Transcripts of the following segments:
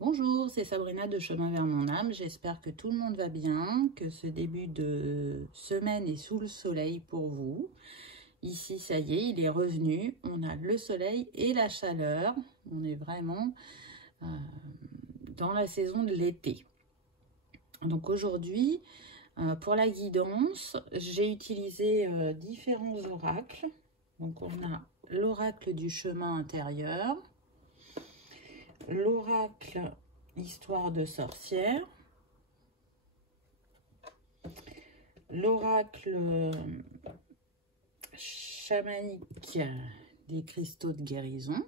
Bonjour, c'est Sabrina de Chemin vers mon âme. J'espère que tout le monde va bien, que ce début de semaine est sous le soleil pour vous. Ici, ça y est, il est revenu. On a le soleil et la chaleur. On est vraiment dans la saison de l'été. Donc aujourd'hui, pour la guidance, j'ai utilisé différents oracles. Donc on a l'oracle du chemin intérieur, l'oracle histoire de sorcière, l'oracle chamanique des cristaux de guérison,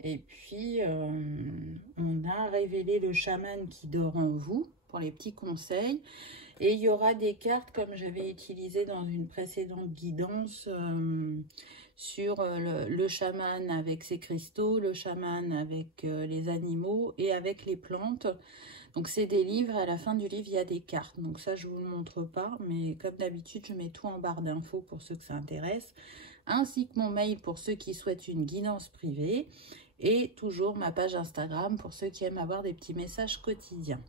et puis on a révélé le chaman qui dort en vous pour les petits conseils. Et il y aura des cartes comme j'avais utilisé dans une précédente guidance sur le chaman avec ses cristaux, le chaman avec les animaux et avec les plantes. Donc c'est des livres, à la fin du livre il y a des cartes. Donc ça je ne vous le montre pas, mais comme d'habitude je mets tout en barre d'infos pour ceux que ça intéresse. Ainsi que mon mail pour ceux qui souhaitent une guidance privée. Et toujours ma page Instagram pour ceux qui aiment avoir des petits messages quotidiens.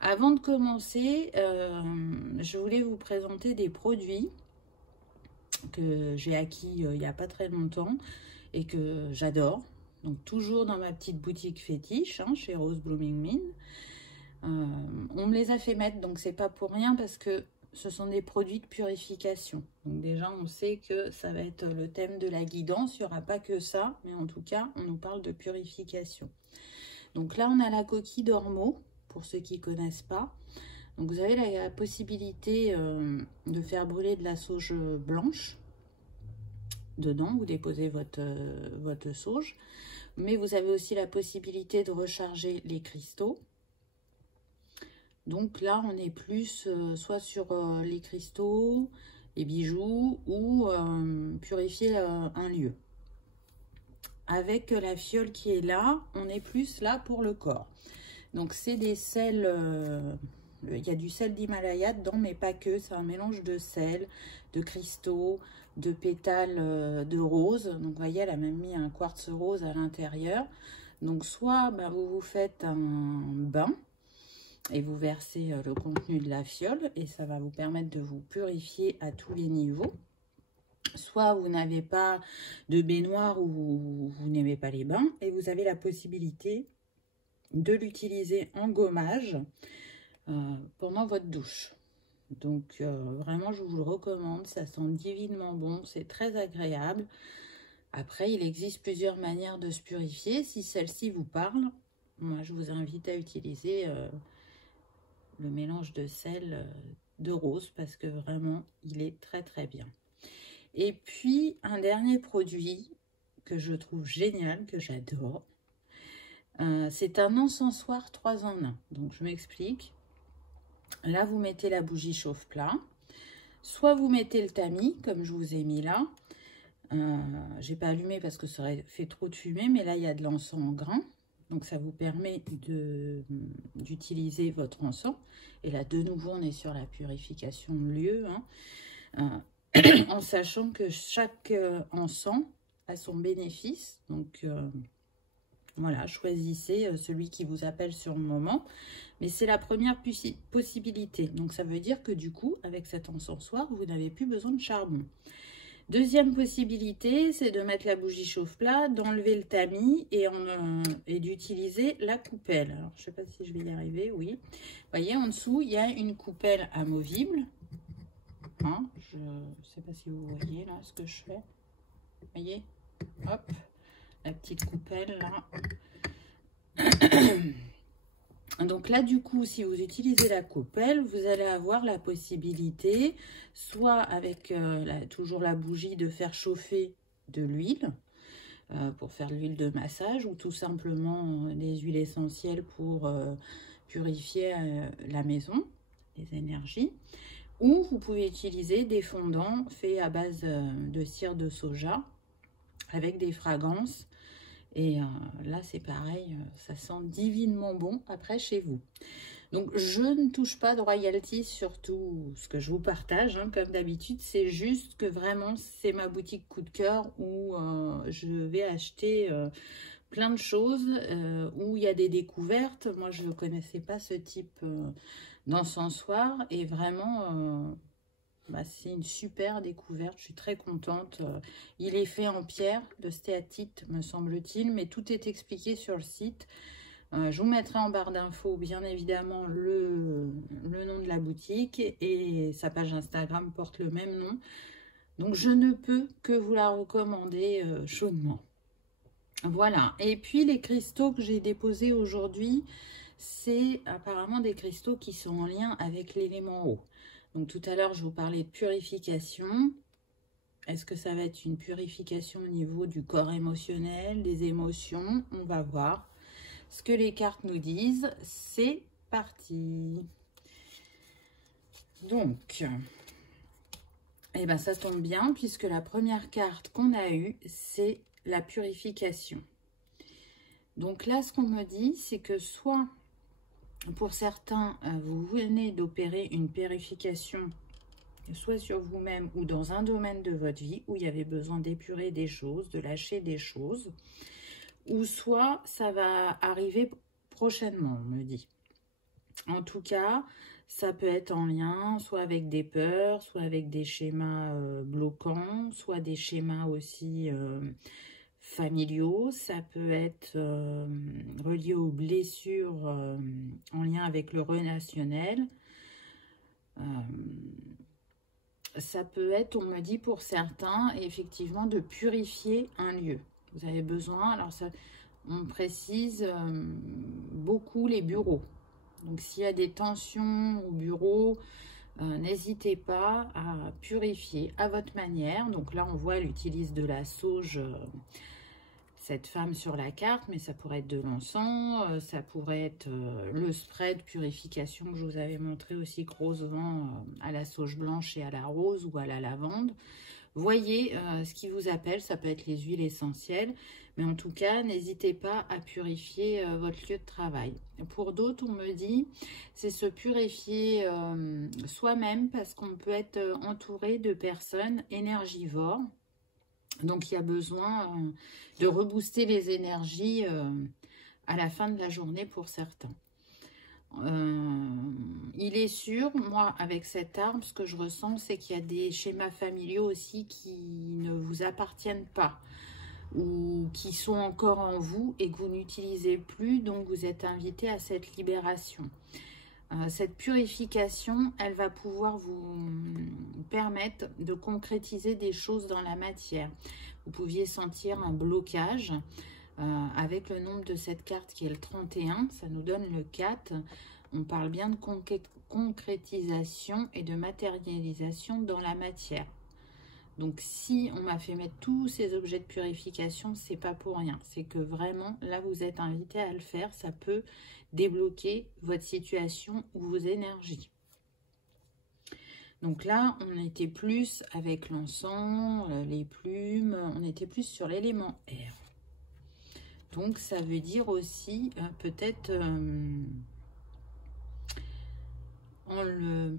Avant de commencer, je voulais vous présenter des produits que j'ai acquis il n'y a pas très longtemps et que j'adore. Donc toujours dans ma petite boutique fétiche, hein, chez Rose Blooming Min. On me les a fait mettre, donc c'est pas pour rien parce que ce sont des produits de purification. Donc déjà on sait que ça va être le thème de la guidance, il n'y aura pas que ça, mais en tout cas on nous parle de purification. Donc là on a la coquille d'ormeau. Pour ceux qui ne connaissent pas. Donc vous avez la possibilité de faire brûler de la sauge blanche. Dedans, vous déposez votre sauge. Mais vous avez aussi la possibilité de recharger les cristaux. Donc là, on est plus soit sur les cristaux, les bijoux ou purifier un lieu. Avec la fiole qui est là, on est plus là pour le corps. Donc c'est des sels, il y a du sel d'Himalaya dedans, mais pas que, c'est un mélange de sel, de cristaux, de pétales de rose. Donc vous voyez, elle a même mis un quartz rose à l'intérieur. Donc soit vous vous faites un bain et vous versez le contenu de la fiole et ça va vous permettre de vous purifier à tous les niveaux. Soit vous n'avez pas de baignoire ou vous n'aimez pas les bains et vous avez la possibilité de l'utiliser en gommage pendant votre douche. Donc vraiment je vous le recommande, ça sent divinement bon, c'est très agréable. Après il existe plusieurs manières de se purifier. Si celle-ci vous parle, moi je vous invite à utiliser le mélange de sel de rose parce que vraiment il est très très bien. Et puis un dernier produit que je trouve génial, que j'adore. C'est un encensoir 3 en 1. Donc, je m'explique. Là, vous mettez la bougie chauffe-plat. Soit vous mettez le tamis, comme je vous ai mis là. J'ai pas allumé parce que ça aurait fait trop de fumée. Mais là, il y a de l'encens en grains. Donc, ça vous permet d'utiliser votre encens. Et là, de nouveau, on est sur la purification de lieu. Hein. En sachant que chaque encens a son bénéfice. Donc... voilà, choisissez celui qui vous appelle sur le moment. Mais c'est la première possibilité. Donc, ça veut dire que du coup, avec cet encensoir, vous n'avez plus besoin de charbon. Deuxième possibilité, c'est de mettre la bougie chauffe-plat, d'enlever le tamis et d'utiliser la coupelle. Alors, je ne sais pas si je vais y arriver, oui. Vous voyez, en dessous, il y a une coupelle amovible. Hein, je ne sais pas si vous voyez là ce que je fais. Vous voyez, hop. La petite coupelle là. Donc là du coup si vous utilisez la coupelle, vous allez avoir la possibilité soit avec toujours la bougie de faire chauffer de l'huile pour faire l'huile de massage ou tout simplement des huiles essentielles pour purifier la maison, les énergies. Ou vous pouvez utiliser des fondants faits à base de cire de soja avec des fragrances. Et là, c'est pareil, ça sent divinement bon après chez vous. Donc, je ne touche pas de royalties sur tout ce que je vous partage. Hein, comme d'habitude, c'est juste que vraiment, c'est ma boutique coup de cœur où je vais acheter plein de choses où il y a des découvertes. Moi, je ne connaissais pas ce type d'encensoir et vraiment, c'est une super découverte. Je suis très contente. Il est fait en pierre de stéatite, me semble-t-il, mais tout est expliqué sur le site. Je vous mettrai en barre d'infos, bien évidemment, le nom de la boutique et sa page Instagram porte le même nom. Donc, je ne peux que vous la recommander chaudement. Voilà. Et puis, les cristaux que j'ai déposés aujourd'hui, c'est apparemment des cristaux qui sont en lien avec l'élément eau. Donc, tout à l'heure, je vous parlais de purification. Est-ce que ça va être une purification au niveau du corps émotionnel, des émotions? On va voir ce que les cartes nous disent. C'est parti. Donc, eh ben, ça tombe bien puisque la première carte qu'on a eue, c'est la purification. Donc là, ce qu'on me dit, c'est que soit, pour certains, vous venez d'opérer une purification, soit sur vous-même ou dans un domaine de votre vie où il y avait besoin d'épurer des choses, de lâcher des choses, ou soit ça va arriver prochainement, on me dit. En tout cas, ça peut être en lien soit avec des peurs, soit avec des schémas bloquants, soit des schémas aussi familiaux. Ça peut être relié aux blessures en lien avec le relationnel. Ça peut être, on me dit pour certains, effectivement, de purifier un lieu. Vous avez besoin, alors ça, on précise beaucoup les bureaux. Donc, s'il y a des tensions au bureau, n'hésitez pas à purifier à votre manière. Donc là, on voit, elle utilise de la sauge, cette femme sur la carte, mais ça pourrait être de l'encens, ça pourrait être le spray de purification que je vous avais montré aussi, Rose Vent à la sauge blanche et à la rose ou à la lavande. Voyez ce qui vous appelle, ça peut être les huiles essentielles, mais en tout cas, n'hésitez pas à purifier votre lieu de travail. Pour d'autres, on me dit, c'est se purifier soi-même parce qu'on peut être entouré de personnes énergivores. Donc, il y a besoin de rebooster les énergies à la fin de la journée pour certains. Il est sûr, moi, avec cette arme, ce que je ressens, c'est qu'il y a des schémas familiaux aussi qui ne vous appartiennent pas ou qui sont encore en vous et que vous n'utilisez plus, donc vous êtes invité à cette libération. Cette purification, elle va pouvoir vous permettre de concrétiser des choses dans la matière. Vous pouviez sentir un blocage avec le nombre de cette carte qui est le 31, ça nous donne le 4. On parle bien de concrétisation et de matérialisation dans la matière. Donc, si on m'a fait mettre tous ces objets de purification, c'est pas pour rien. C'est que vraiment, là, vous êtes invité à le faire. Ça peut débloquer votre situation ou vos énergies. Donc là, on était plus avec l'encens, les plumes, on était plus sur l'élément air. Donc, ça veut dire aussi peut-être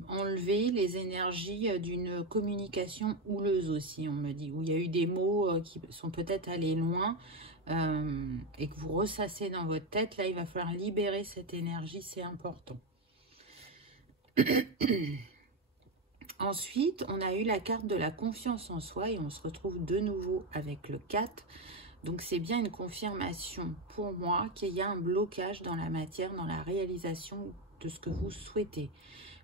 enlever les énergies d'une communication houleuse aussi, on me dit, où il y a eu des mots qui sont peut-être allés loin et que vous ressassez dans votre tête. Là, il va falloir libérer cette énergie, c'est important. Ensuite, on a eu la carte de la confiance en soi et on se retrouve de nouveau avec le 4. Donc, c'est bien une confirmation pour moi qu'il y a un blocage dans la matière, dans la réalisation de ce que vous souhaitez.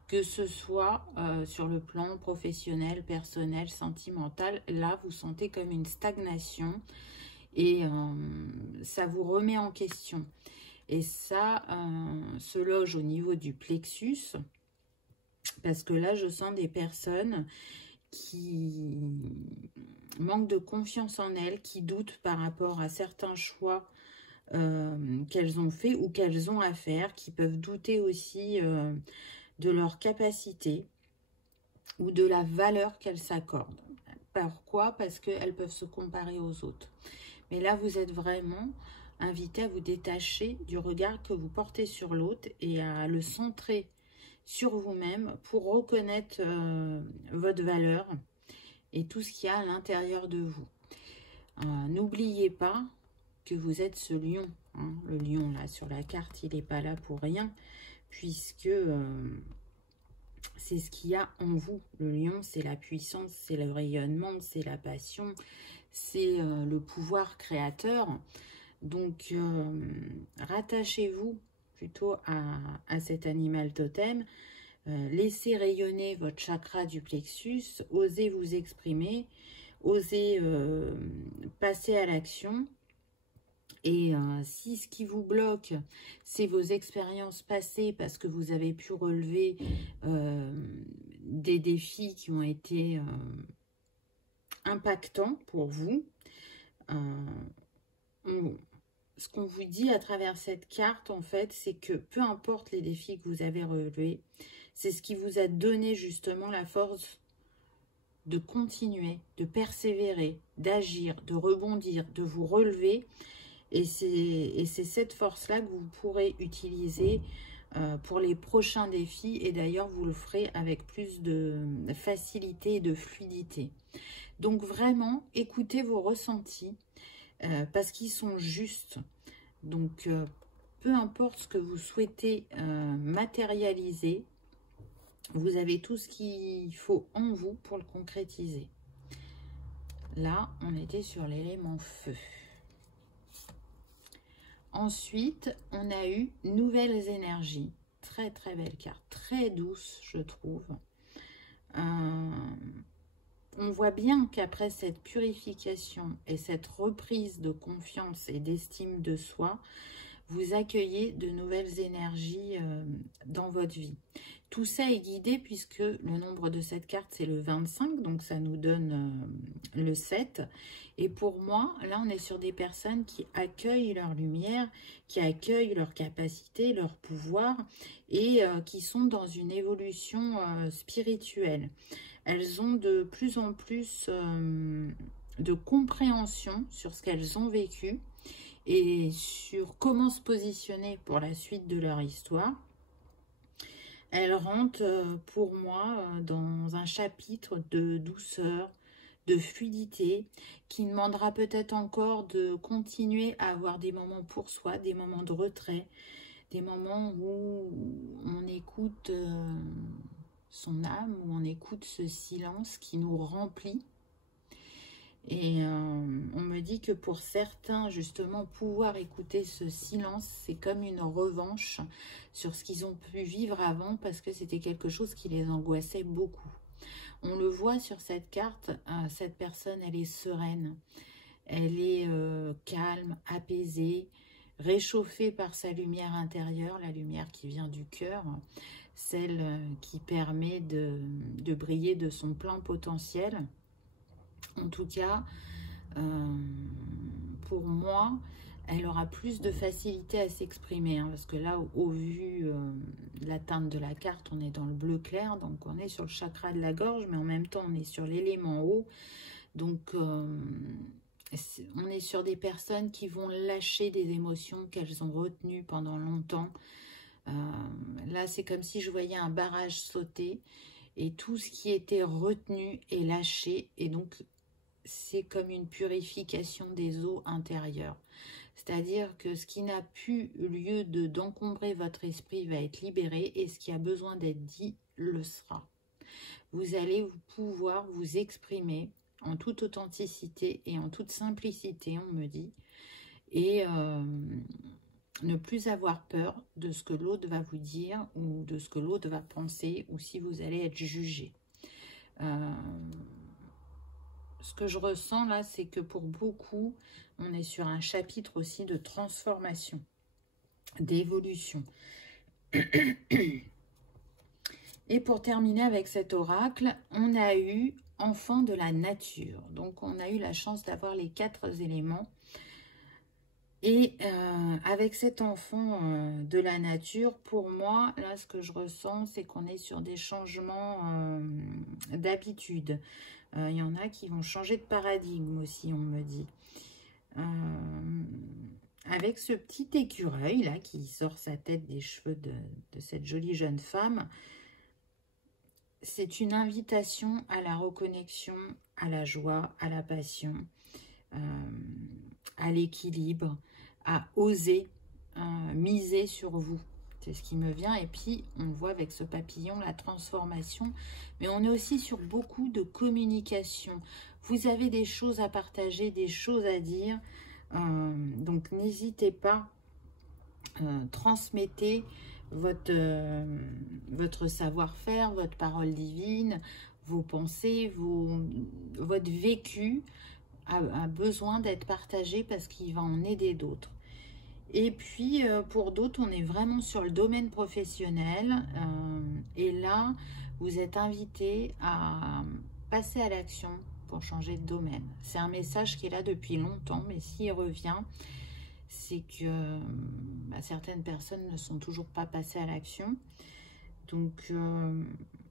Que ce soit sur le plan professionnel, personnel, sentimental, là, vous sentez comme une stagnation et ça vous remet en question. Et ça se loge au niveau du plexus, parce que là, je sens des personnes qui manquent de confiance en elles, qui doutent par rapport à certains choix qu'elles ont fait ou qu'elles ont à faire, qui peuvent douter aussi de leur capacité ou de la valeur qu'elles s'accordent. Pourquoi? Parce qu'elles peuvent se comparer aux autres. Mais là, vous êtes vraiment invité à vous détacher du regard que vous portez sur l'autre et à le centrer sur vous-même pour reconnaître votre valeur et tout ce qu'il y a à l'intérieur de vous. N'oubliez pas que vous êtes ce lion. Hein. Le lion, là, sur la carte, il n'est pas là pour rien, puisque c'est ce qu'il y a en vous. Le lion, c'est la puissance, c'est le rayonnement, c'est la passion, c'est le pouvoir créateur. Donc, rattachez-vous plutôt à cet animal totem. Laissez rayonner votre chakra du plexus, osez vous exprimer, osez passer à l'action. Et si ce qui vous bloque, c'est vos expériences passées, parce que vous avez pu relever des défis qui ont été impactants pour vous, ce qu'on vous dit à travers cette carte, en fait, c'est que peu importe les défis que vous avez relevés, c'est ce qui vous a donné justement la force de continuer, de persévérer, d'agir, de rebondir, de vous relever. Et c'est cette force-là que vous pourrez utiliser pour les prochains défis. Et d'ailleurs, vous le ferez avec plus de facilité et de fluidité. Donc vraiment, écoutez vos ressentis parce qu'ils sont justes. Donc, peu importe ce que vous souhaitez matérialiser, vous avez tout ce qu'il faut en vous pour le concrétiser. Là, on était sur l'élément feu. Ensuite, on a eu nouvelles énergies. Très, très belle carte. Très douce, je trouve. On voit bien qu'après cette purification et cette reprise de confiance et d'estime de soi, vous accueillez de nouvelles énergies dans votre vie. Tout ça est guidé puisque le nombre de cette carte, c'est le 25, donc ça nous donne le 7. Et pour moi, là, on est sur des personnes qui accueillent leur lumière, qui accueillent leur capacité, leur pouvoir et qui sont dans une évolution spirituelle. Elles ont de plus en plus de compréhension sur ce qu'elles ont vécu et sur comment se positionner pour la suite de leur histoire. Elles rentrent pour moi dans un chapitre de douceur, de fluidité, qui demandera peut-être encore de continuer à avoir des moments pour soi, des moments de retrait, des moments où on écoute son âme, où on écoute ce silence qui nous remplit. Et on me dit que pour certains, justement, pouvoir écouter ce silence, c'est comme une revanche sur ce qu'ils ont pu vivre avant, parce que c'était quelque chose qui les angoissait beaucoup. On le voit sur cette carte, cette personne, elle est sereine, elle est calme, apaisée, réchauffée par sa lumière intérieure, la lumière qui vient du cœur, celle qui permet de briller de son plein potentiel. En tout cas, pour moi, elle aura plus de facilité à s'exprimer. Hein, parce que là, au vu de la teinte de la carte, on est dans le bleu clair. Donc, on est sur le chakra de la gorge. Mais en même temps, on est sur l'élément eau. Donc, on est sur des personnes qui vont lâcher des émotions qu'elles ont retenues pendant longtemps. Là, c'est comme si je voyais un barrage sauter. Et tout ce qui était retenu est lâché. Et donc, c'est comme une purification des eaux intérieures. C'est-à-dire que ce qui n'a plus lieu d'encombrer votre esprit va être libéré et ce qui a besoin d'être dit le sera. Vous allez pouvoir vous exprimer en toute authenticité et en toute simplicité, on me dit, et ne plus avoir peur de ce que l'autre va vous dire ou de ce que l'autre va penser ou si vous allez être jugé. Ce que je ressens là, c'est que pour beaucoup, on est sur un chapitre aussi de transformation, d'évolution. Et pour terminer avec cet oracle, on a eu enfant de la nature. Donc, on a eu la chance d'avoir les 4 éléments. Et avec cet enfant de la nature, pour moi, là, ce que je ressens, c'est qu'on est sur des changements d'habitude. Il y en a qui vont changer de paradigme aussi, on me dit. Avec ce petit écureuil là qui sort sa tête des cheveux de cette jolie jeune femme, c'est une invitation à la reconnexion, à la joie, à la passion. à l'équilibre, à oser miser sur vous. C'est ce qui me vient. Et puis, on voit avec ce papillon la transformation. Mais on est aussi sur beaucoup de communication. Vous avez des choses à partager, des choses à dire. Donc, n'hésitez pas. Transmettez votre savoir-faire, votre parole divine, vos pensées, votre vécu a besoin d'être partagé parce qu'il va en aider d'autres. Et puis, pour d'autres, on est vraiment sur le domaine professionnel. Et là, vous êtes invité à passer à l'action pour changer de domaine. C'est un message qui est là depuis longtemps, mais s'il revient, c'est que certaines personnes ne sont toujours pas passées à l'action. Donc,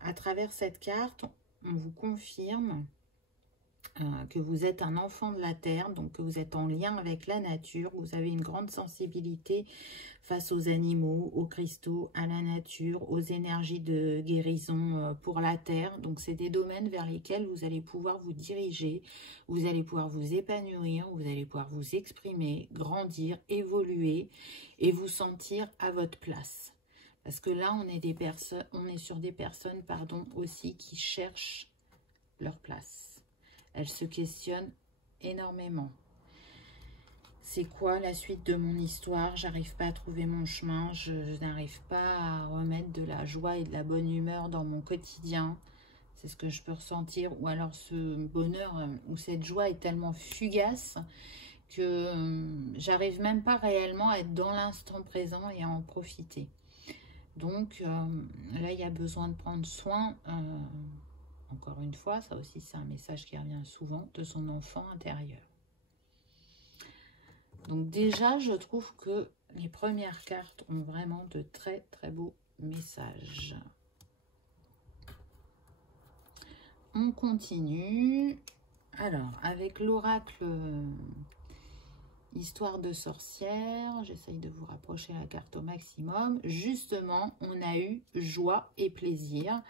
à travers cette carte, on vous confirme que vous êtes un enfant de la terre, donc que vous êtes en lien avec la nature, vous avez une grande sensibilité face aux animaux, aux cristaux, à la nature, aux énergies de guérison pour la terre. Donc c'est des domaines vers lesquels vous allez pouvoir vous diriger, vous allez pouvoir vous épanouir, vous allez pouvoir vous exprimer, grandir, évoluer et vous sentir à votre place. Parce que là, on est sur des personnes, aussi qui cherchent leur place. Elles se questionnent énormément. C'est quoi la suite de mon histoire? J'arrive pas à trouver mon chemin. Je n'arrive pas à remettre de la joie et de la bonne humeur dans mon quotidien. C'est ce que je peux ressentir. Ou alors ce bonheur ou cette joie est tellement fugace que j'arrive même pas réellement à être dans l'instant présent et à en profiter. Donc là, il y a besoin de prendre soin. Encore une fois, ça aussi c'est un message qui revient souvent, de son enfant intérieur. Donc déjà, je trouve que les premières cartes ont vraiment de très très beaux messages. On continue. Alors, avec l'oracle Histoire de sorcière, j'essaye de vous rapprocher la carte au maximum. Justement, on a eu joie et plaisir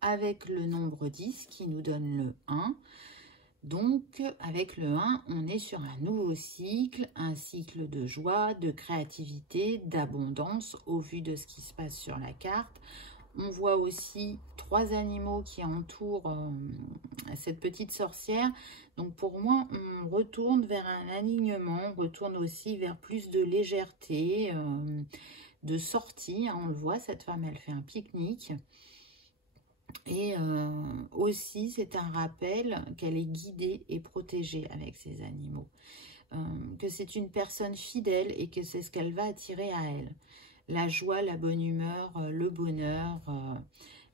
avec le nombre 10 qui nous donne le 1. Donc, avec le 1, on est sur un nouveau cycle, un cycle de joie, de créativité, d'abondance au vu de ce qui se passe sur la carte. On voit aussi 3 animaux qui entourent cette petite sorcière. Donc, pour moi, on retourne vers un alignement, on retourne aussi vers plus de légèreté, de sortie. Hein, on le voit, cette femme, elle fait un pique-nique. Et aussi, c'est un rappel qu'elle est guidée et protégée avec ces animaux. Que c'est une personne fidèle et que c'est ce qu'elle va attirer à elle. La joie, la bonne humeur, le bonheur.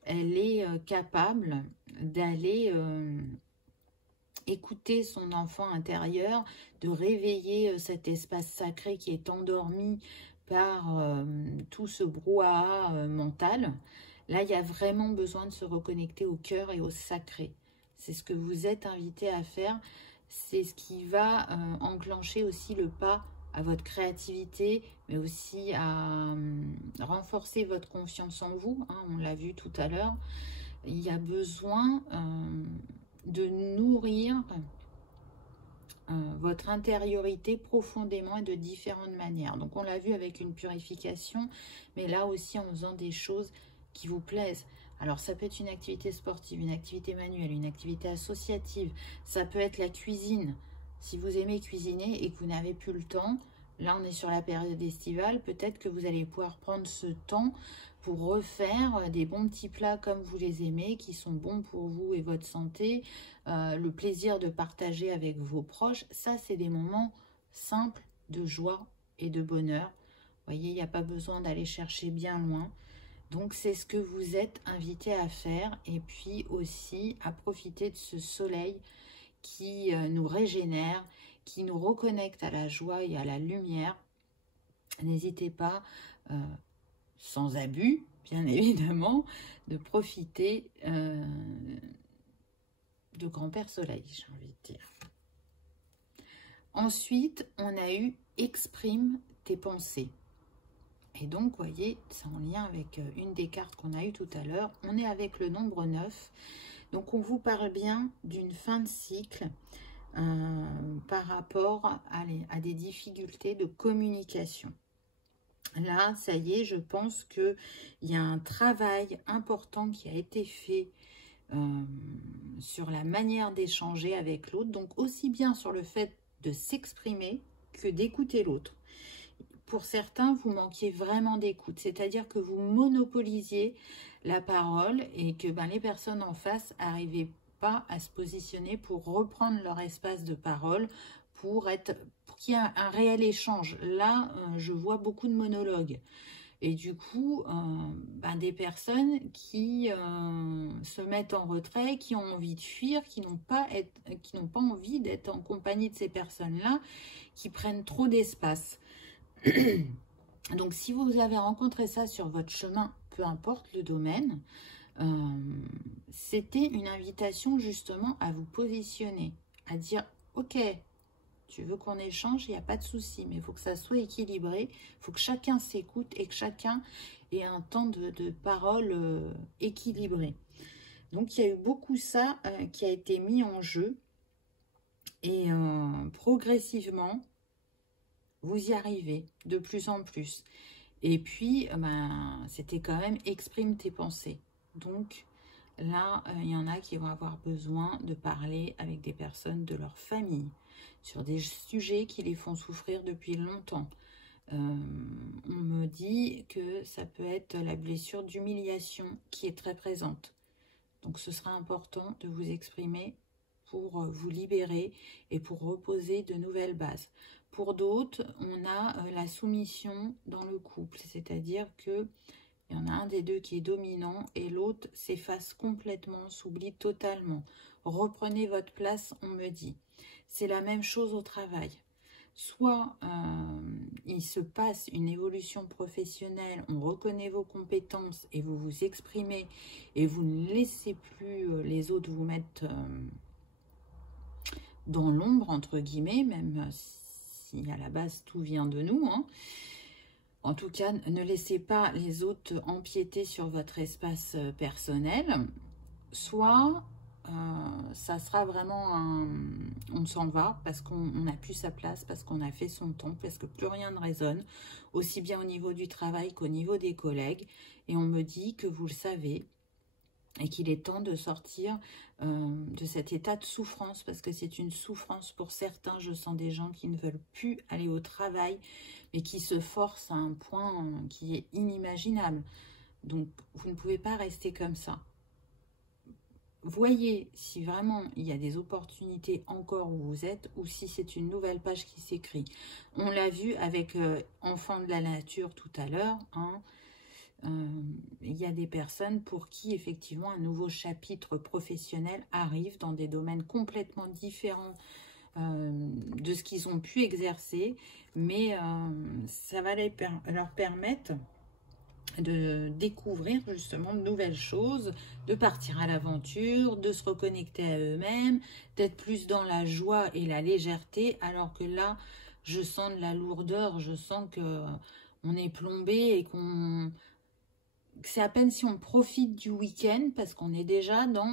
Elle est capable d'aller écouter son enfant intérieur, de réveiller cet espace sacré qui est endormi par tout ce brouhaha mental. Là, il y a vraiment besoin de se reconnecter au cœur et au sacré. C'est ce que vous êtes invité à faire. C'est ce qui va enclencher aussi le pas à votre créativité, mais aussi à renforcer votre confiance en vous. Hein, on l'a vu tout à l'heure. Il y a besoin de nourrir votre intériorité profondément et de différentes manières. Donc, on l'a vu avec une purification, mais là aussi en faisant des choses qui vous plaisent. Alors, ça peut être une activité sportive, une activité manuelle, une activité associative. Ça peut être la cuisine. Si vous aimez cuisiner et que vous n'avez plus le temps, là, on est sur la période estivale, peut-être que vous allez pouvoir prendre ce temps pour refaire des bons petits plats comme vous les aimez, qui sont bons pour vous et votre santé, le plaisir de partager avec vos proches. Ça, c'est des moments simples de joie et de bonheur. Vous voyez, il n'y a pas besoin d'aller chercher bien loin. Donc, c'est ce que vous êtes invité à faire et puis aussi à profiter de ce soleil qui nous régénère, qui nous reconnecte à la joie et à la lumière. N'hésitez pas, sans abus, bien évidemment, de profiter de grand-père soleil, j'ai envie de dire. Ensuite, on a eu « Exprime tes pensées ». Et donc, vous voyez, c'est en lien avec une des cartes qu'on a eues tout à l'heure. On est avec le nombre 9. Donc, on vous parle bien d'une fin de cycle. par rapport à des difficultés de communication. Là, ça y est, je pense qu'il y a un travail important qui a été fait sur la manière d'échanger avec l'autre. Donc, aussi bien sur le fait de s'exprimer que d'écouter l'autre. Pour certains, vous manquiez vraiment d'écoute. C'est-à-dire que vous monopolisiez la parole et que les personnes en face n'arrivaient pas à se positionner pour reprendre leur espace de parole, pour qu'il y ait un réel échange. Là, je vois beaucoup de monologues. Et du coup, des personnes qui se mettent en retrait, qui ont envie de fuir, qui n'ont pas envie d'être en compagnie de ces personnes-là, qui prennent trop d'espace. Donc, si vous avez rencontré ça sur votre chemin, peu importe le domaine, c'était une invitation justement à vous positionner, à dire « Ok, tu veux qu'on échange, il n'y a pas de souci, mais il faut que ça soit équilibré, il faut que chacun s'écoute et que chacun ait un temps de parole équilibré. » Donc, il y a eu beaucoup ça qui a été mis en jeu et progressivement, vous y arrivez de plus en plus. Et puis, c'était quand même exprime tes pensées. Donc, là, il y en a qui vont avoir besoin de parler avec des personnes de leur famille sur des sujets qui les font souffrir depuis longtemps. On me dit que ça peut être la blessure d'humiliation qui est très présente. Donc, ce sera important de vous exprimer pour vous libérer et pour reposer de nouvelles bases. Pour d'autres, on a la soumission dans le couple, c'est-à-dire que il y en a un des deux qui est dominant et l'autre s'efface complètement, s'oublie totalement. Reprenez votre place, on me dit. C'est la même chose au travail. Soit il se passe une évolution professionnelle, on reconnaît vos compétences et vous vous exprimez et vous ne laissez plus les autres vous mettre dans l'ombre, entre guillemets, même si à la base tout vient de nous, hein. En tout cas, ne laissez pas les autres empiéter sur votre espace personnel. Soit ça sera vraiment on s'en va parce qu'on n'a plus sa place, parce qu'on a fait son temps, parce que plus rien ne résonne, aussi bien au niveau du travail qu'au niveau des collègues. Et on me dit que vous le savez et qu'il est temps de sortir de cet état de souffrance, parce que c'est une souffrance pour certains. Je sens des gens qui ne veulent plus aller au travail, mais qui se forcent à un point qui est inimaginable. Donc, vous ne pouvez pas rester comme ça. Voyez si vraiment il y a des opportunités encore où vous êtes, ou si c'est une nouvelle page qui s'écrit. On l'a vu avec Enfants de la nature tout à l'heure, hein. Il y a des personnes pour qui effectivement un nouveau chapitre professionnel arrive dans des domaines complètement différents de ce qu'ils ont pu exercer, mais ça va leur permettre de découvrir justement de nouvelles choses, de partir à l'aventure, de se reconnecter à eux-mêmes, d'être plus dans la joie et la légèreté, alors que là, je sens de la lourdeur, je sens que on est plombé et c'est à peine si on profite du week-end, parce qu'on est déjà dans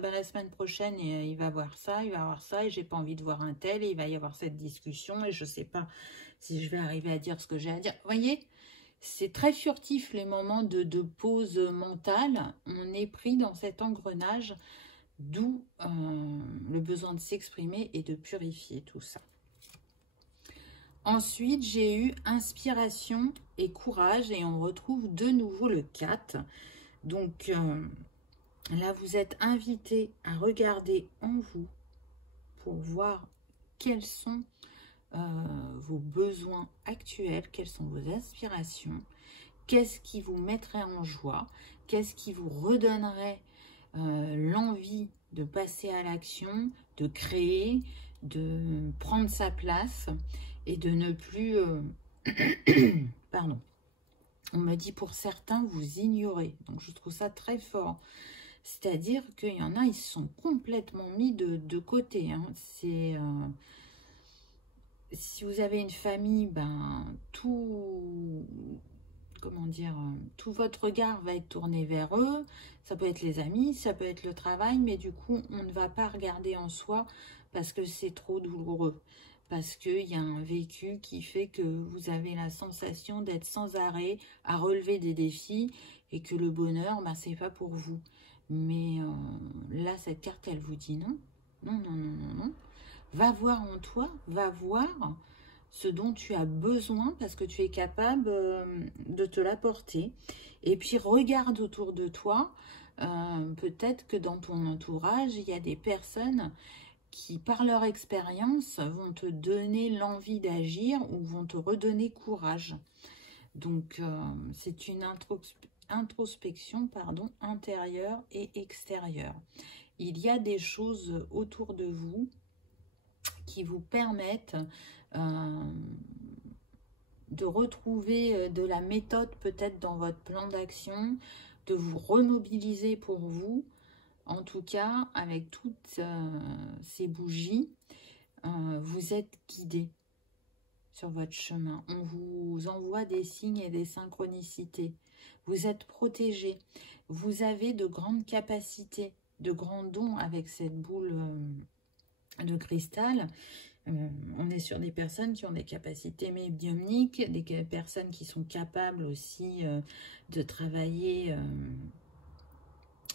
la semaine prochaine, il va voir ça, il va avoir ça, et j'ai pas envie de voir un tel, et il va y avoir cette discussion, et je sais pas si je vais arriver à dire ce que j'ai à dire. Vous voyez, c'est très furtif les moments de pause mentale. On est pris dans cet engrenage, d'où le besoin de s'exprimer et de purifier tout ça. Ensuite, j'ai eu inspiration et courage, et on retrouve de nouveau le 4. Donc là, vous êtes invité à regarder en vous pour voir quels sont vos besoins actuels, quelles sont vos aspirations, qu'est-ce qui vous mettrait en joie, qu'est-ce qui vous redonnerait l'envie de passer à l'action, de créer, de prendre sa place et de ne plus... pardon. On me dit pour certains, vous ignorez. Donc je trouve ça très fort. C'est-à-dire qu'il y en a, ils se sont complètement mis de côté, hein. C'est... si vous avez une famille, tout, comment dire, tout votre regard va être tourné vers eux. Ça peut être les amis, ça peut être le travail, mais du coup, on ne va pas regarder en soi parce que c'est trop douloureux. Parce qu'il y a un vécu qui fait que vous avez la sensation d'être sans arrêt à relever des défis et que le bonheur, bah, c'est pas pour vous. Mais là, cette carte, elle vous dit non. Non, non, non, non, non. Va voir en toi, va voir ce dont tu as besoin parce que tu es capable de te l'apporter. Et puis, regarde autour de toi. Peut-être que dans ton entourage, il y a des personnes qui, par leur expérience, vont te donner l'envie d'agir ou vont te redonner courage. Donc, c'est une introspection intérieure et extérieure. Il y a des choses autour de vous qui vous permettent de retrouver de la méthode peut-être dans votre plan d'action, de vous remobiliser pour vous. En tout cas, avec toutes ces bougies, vous êtes guidé sur votre chemin. On vous envoie des signes et des synchronicités. Vous êtes protégé. Vous avez de grandes capacités, de grands dons avec cette boule de cristal. On est sur des personnes qui ont des capacités médiumniques, des personnes qui sont capables aussi de travailler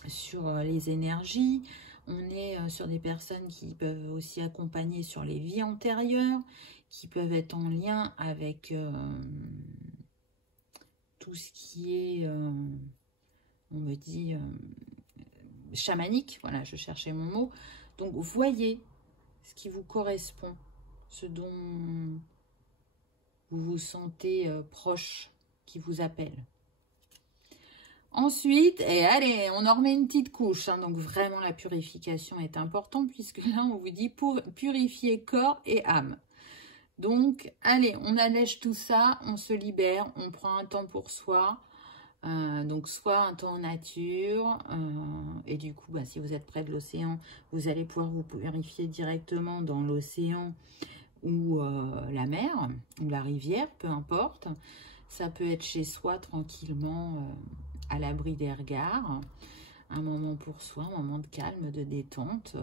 sur les énergies. On est sur des personnes qui peuvent aussi accompagner sur les vies antérieures, qui peuvent être en lien avec tout ce qui est, on me dit, chamanique. Voilà, je cherchais mon mot. Donc, voyez ce qui vous correspond, ce dont vous vous sentez proche, qui vous appelle. Ensuite, et allez, on en remet une petite couche. Hein, donc, vraiment, la purification est importante puisque là, on vous dit pour purifier corps et âme. Donc, allez, on allège tout ça, on se libère, on prend un temps pour soi. Donc, soit un temps en nature. Et du coup, bah, si vous êtes près de l'océan, vous allez pouvoir vous purifier directement dans l'océan ou la mer ou la rivière, peu importe. Ça peut être chez soi tranquillement, à l'abri des regards, un moment pour soi, un moment de calme, de détente,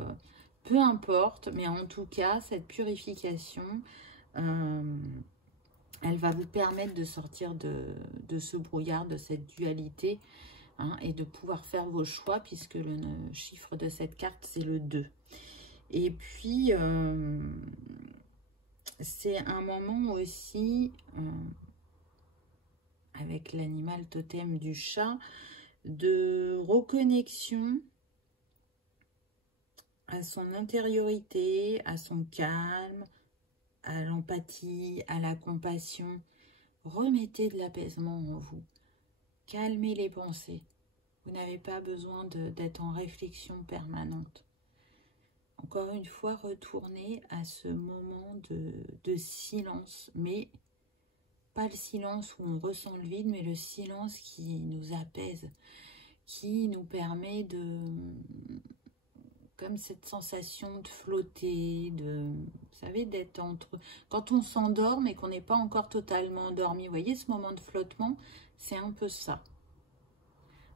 peu importe, mais en tout cas, cette purification, elle va vous permettre de sortir de ce brouillard, de cette dualité, hein, et de pouvoir faire vos choix, puisque le chiffre de cette carte, c'est le 2. Et puis, c'est un moment aussi, avec l'animal totem du chat, de reconnexion à son intériorité, à son calme, à l'empathie, à la compassion. Remettez de l'apaisement en vous. Calmez les pensées. Vous n'avez pas besoin d'être en réflexion permanente. Encore une fois, retournez à ce moment de silence, mais pas le silence où on ressent le vide, mais le silence qui nous apaise, qui nous permet de, comme cette sensation de flotter, vous savez, d'être entre, quand on s'endort mais qu'on n'est pas encore totalement endormi. Vous voyez, ce moment de flottement, c'est un peu ça.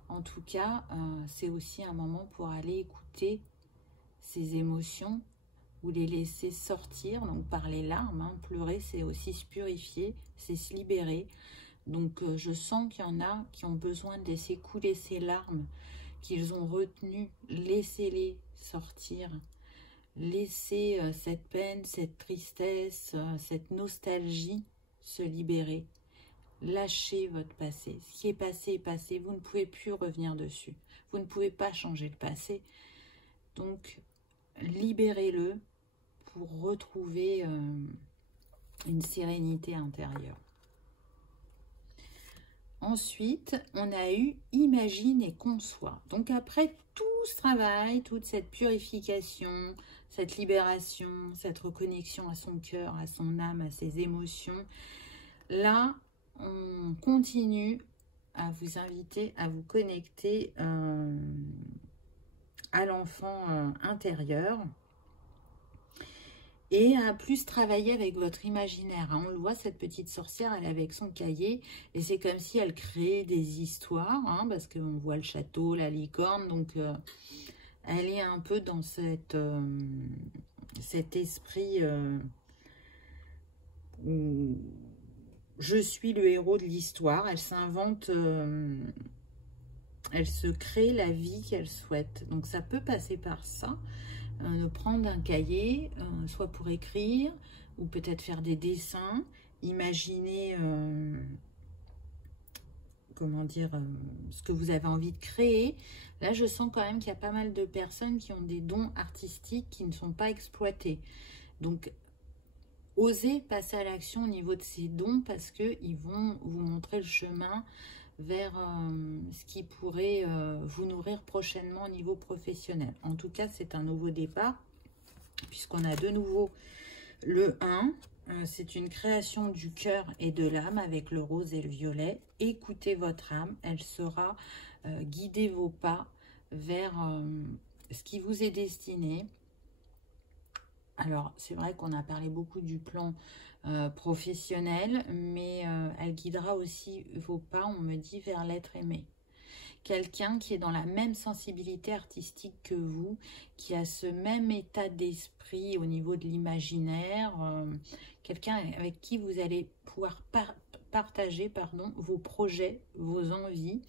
En tout cas, c'est aussi un moment pour aller écouter ces émotions ou les laisser sortir, donc par les larmes. Hein. Pleurer, c'est aussi se purifier, c'est se libérer. Donc, je sens qu'il y en a qui ont besoin de laisser couler ces larmes qu'ils ont retenues. Laissez-les sortir. Laissez cette peine, cette tristesse, cette nostalgie se libérer. Lâchez votre passé. Ce qui est passé est passé. Vous ne pouvez plus revenir dessus. Vous ne pouvez pas changer le passé. Donc, libérez-le pour retrouver une sérénité intérieure. Ensuite, on a eu imagine et conçoit. Donc après tout ce travail, toute cette purification, cette libération, cette reconnexion à son cœur, à son âme, à ses émotions, là, on continue à vous inviter à vous connecter à l'enfant intérieur. et à plus travailler avec votre imaginaire. On le voit, cette petite sorcière, elle est avec son cahier, et c'est comme si elle crée des histoires, hein, parce qu'on voit le château, la licorne, donc elle est un peu dans cet esprit où je suis le héros de l'histoire. Elle s'invente, elle se crée la vie qu'elle souhaite. Donc ça peut passer par ça. De prendre un cahier, soit pour écrire, ou peut-être faire des dessins, imaginer, comment dire, ce que vous avez envie de créer. Là, je sens quand même qu'il y a pas mal de personnes qui ont des dons artistiques qui ne sont pas exploités. Donc, osez passer à l'action au niveau de ces dons parce qu'ils vont vous montrer le chemin vers ce qui pourrait vous nourrir prochainement au niveau professionnel. En tout cas, c'est un nouveau départ, puisqu'on a de nouveau le 1. C'est une création du cœur et de l'âme avec le rose et le violet. Écoutez votre âme, elle saura guider vos pas vers ce qui vous est destiné. Alors, c'est vrai qu'on a parlé beaucoup du plan professionnel, mais elle guidera aussi vos pas, on me dit, vers l'être aimé. Quelqu'un qui est dans la même sensibilité artistique que vous, qui a ce même état d'esprit au niveau de l'imaginaire, quelqu'un avec qui vous allez pouvoir partager vos projets, vos envies,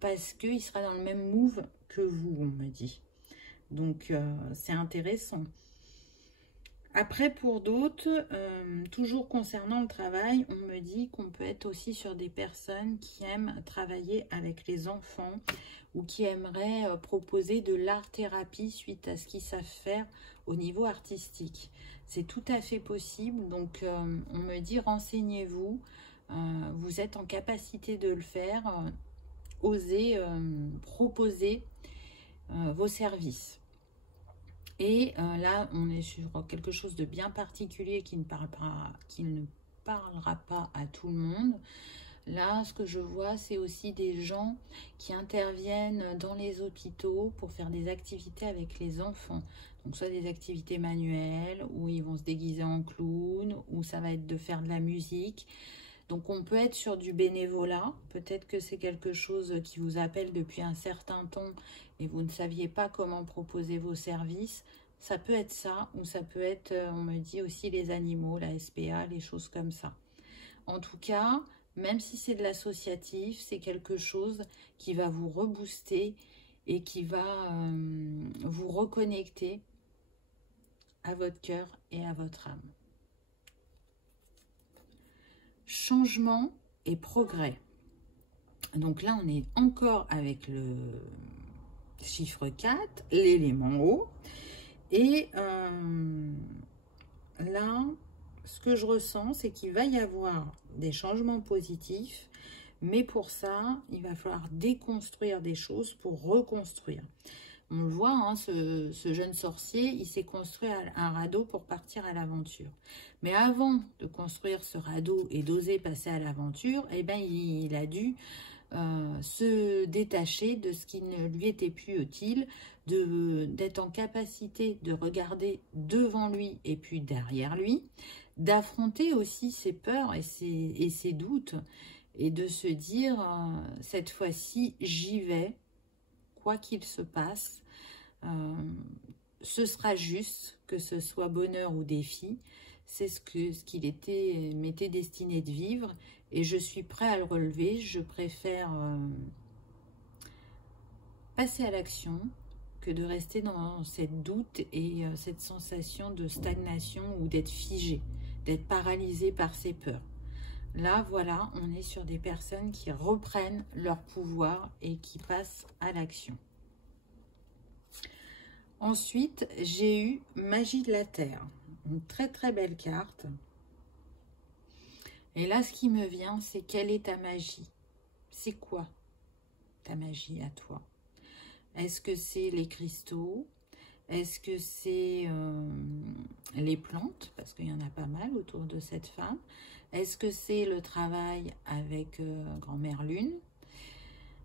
parce qu'il sera dans le même move que vous, on me dit. Donc, c'est intéressant. Après, pour d'autres, toujours concernant le travail, on me dit qu'on peut être aussi sur des personnes qui aiment travailler avec les enfants ou qui aimeraient proposer de l'art-thérapie suite à ce qu'ils savent faire au niveau artistique. C'est tout à fait possible, donc on me dit renseignez-vous, vous êtes en capacité de le faire, osez proposer vos services. Et là, on est sur quelque chose de bien particulier qui ne parlera pas à tout le monde. Là, ce que je vois, c'est aussi des gens qui interviennent dans les hôpitaux pour faire des activités avec les enfants. Donc, soit des activités manuelles, où ils vont se déguiser en clown, ou ça va être de faire de la musique. Donc, on peut être sur du bénévolat. Peut-être que c'est quelque chose qui vous appelle depuis un certain temps et vous ne saviez pas comment proposer vos services. Ça peut être ça, ou ça peut être, on me dit aussi les animaux, la SPA, les choses comme ça. En tout cas, même si c'est de l'associatif, c'est quelque chose qui va vous rebooster et qui va vous reconnecter à votre cœur et à votre âme. Changement et progrès. Donc là, on est encore avec le chiffre 4, l'élément eau. Et là, ce que je ressens, c'est qu'il va y avoir des changements positifs, mais pour ça, il va falloir déconstruire des choses pour reconstruire. On le voit, hein, ce jeune sorcier, il s'est construit un radeau pour partir à l'aventure. Mais avant de construire ce radeau et d'oser passer à l'aventure, eh ben, il a dû se détacher de ce qui ne lui était plus utile, d'être en capacité de regarder devant lui et puis derrière lui, d'affronter aussi ses peurs et ses doutes, et de se dire cette fois-ci j'y vais, quoi qu'il se passe, ce sera juste, que ce soit bonheur ou défi, c'est ce qu'il m'était destiné de vivre, et je suis prêt à le relever. Je préfère passer à l'action que de rester dans cette doute et cette sensation de stagnation ou d'être figé, d'être paralysé par ses peurs. Là, voilà, on est sur des personnes qui reprennent leur pouvoir et qui passent à l'action. Ensuite, j'ai eu Magie de la Terre. Une très très belle carte. Et là, ce qui me vient, c'est quelle est ta magie? C'est quoi ta magie à toi? Est-ce que c'est les cristaux? Est-ce que c'est les plantes? Parce qu'il y en a pas mal autour de cette femme. Est-ce que c'est le travail avec Grand-Mère Lune?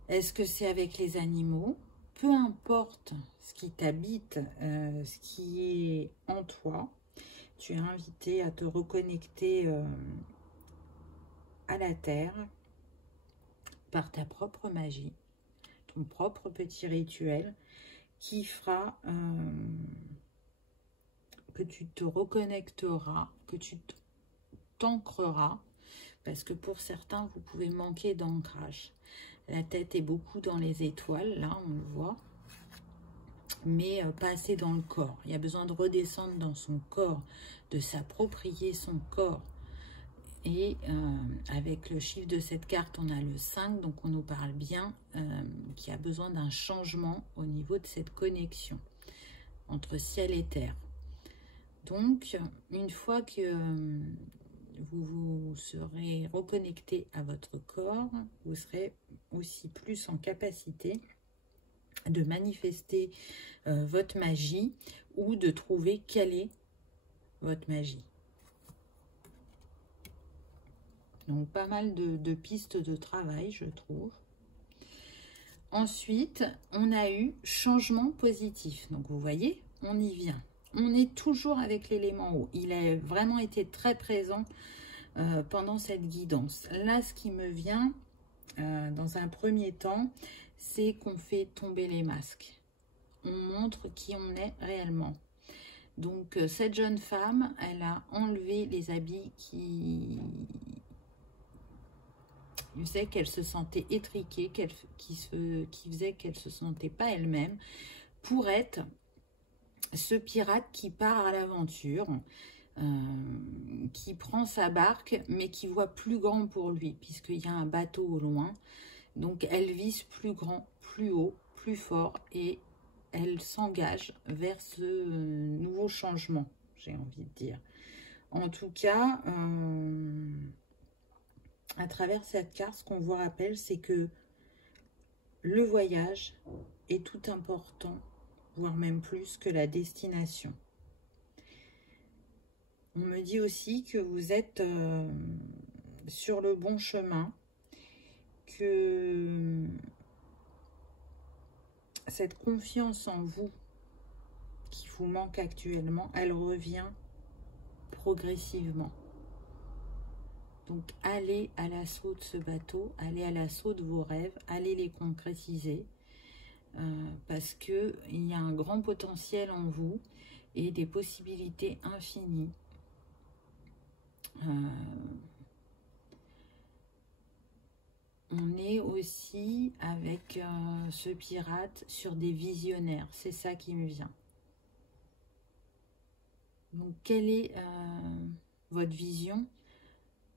Est-ce que c'est avec les animaux? Peu importe ce qui t'habite, ce qui est en toi, tu es invité à te reconnecter à la terre par ta propre magie, ton propre petit rituel qui fera que tu te reconnecteras, que tu t'ancreras, parce que pour certains, vous pouvez manquer d'ancrage. La tête est beaucoup dans les étoiles, là, on le voit, mais pas assez dans le corps. Il y a besoin de redescendre dans son corps, de s'approprier son corps. Et avec le chiffre de cette carte, on a le 5, donc on nous parle bien qu'il y a besoin d'un changement au niveau de cette connexion entre ciel et terre. Donc, une fois que vous serez reconnecté à votre corps, vous serez aussi plus en capacité de manifester votre magie ou de trouver quelle est votre magie. Donc, pas mal de pistes de travail, je trouve. Ensuite, on a eu changement positif. Donc, vous voyez, on y vient. On est toujours avec l'élément eau. Il a vraiment été très présent pendant cette guidance. Là, ce qui me vient dans un premier temps, c'est qu'on fait tomber les masques. On montre qui on est réellement. Donc, cette jeune femme, elle a enlevé les habits qui faisait qu'elle se sentait étriquée, qui faisait qu'elle ne se sentait pas elle-même, pour être ce pirate qui part à l'aventure, qui prend sa barque, mais qui voit plus grand pour lui, puisqu'il y a un bateau au loin. Donc, elle vise plus grand, plus haut, plus fort, et elle s'engage vers ce nouveau changement, j'ai envie de dire. En tout cas, à travers cette carte, ce qu'on vous rappelle, c'est que le voyage est tout important, voire même plus que la destination. On me dit aussi que vous êtes sur le bon chemin, que cette confiance en vous qui vous manque actuellement, elle revient progressivement. Donc, allez à l'assaut de ce bateau, allez à l'assaut de vos rêves, allez les concrétiser, parce qu'il y a un grand potentiel en vous et des possibilités infinies. On est aussi avec ce pirate sur des visionnaires, c'est ça qui me vient. Donc, quelle est votre vision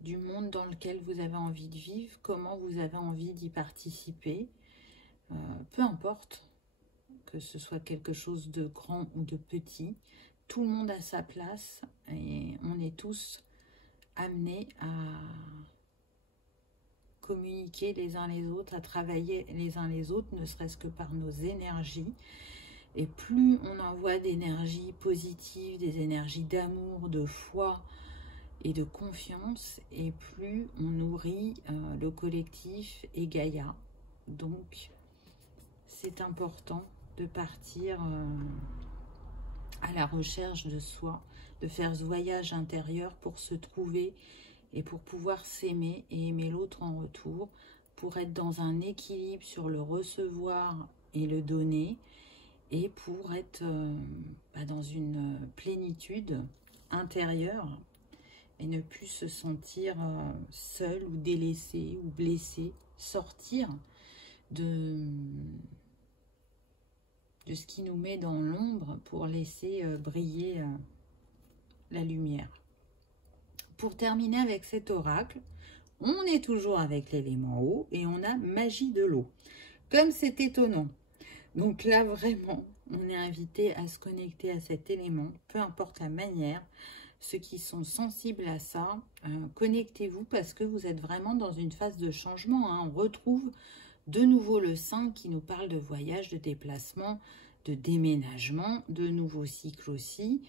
du monde dans lequel vous avez envie de vivre, comment vous avez envie d'y participer, peu importe que ce soit quelque chose de grand ou de petit, tout le monde a sa place et on est tous amenés à communiquer les uns les autres, à travailler les uns les autres, ne serait-ce que par nos énergies. Et plus on envoie d'énergie positive, des énergies d'amour, de foi, et de confiance, et plus on nourrit le collectif et Gaïa. Donc, c'est important de partir à la recherche de soi, de faire ce voyage intérieur pour se trouver et pour pouvoir s'aimer et aimer l'autre en retour, pour être dans un équilibre sur le recevoir et le donner, et pour être dans une plénitude intérieure, et ne plus se sentir seul ou délaissé ou blessé, sortir de ce qui nous met dans l'ombre pour laisser briller la lumière. Pour terminer avec cet oracle, on est toujours avec l'élément eau et on a magie de l'eau. Comme c'est étonnant. Donc là, vraiment, on est invité à se connecter à cet élément, peu importe la manière. Ceux qui sont sensibles à ça, connectez-vous parce que vous êtes vraiment dans une phase de changement. On retrouve de nouveau le 5 qui nous parle de voyage, de déplacement, de déménagement, de nouveaux cycles aussi.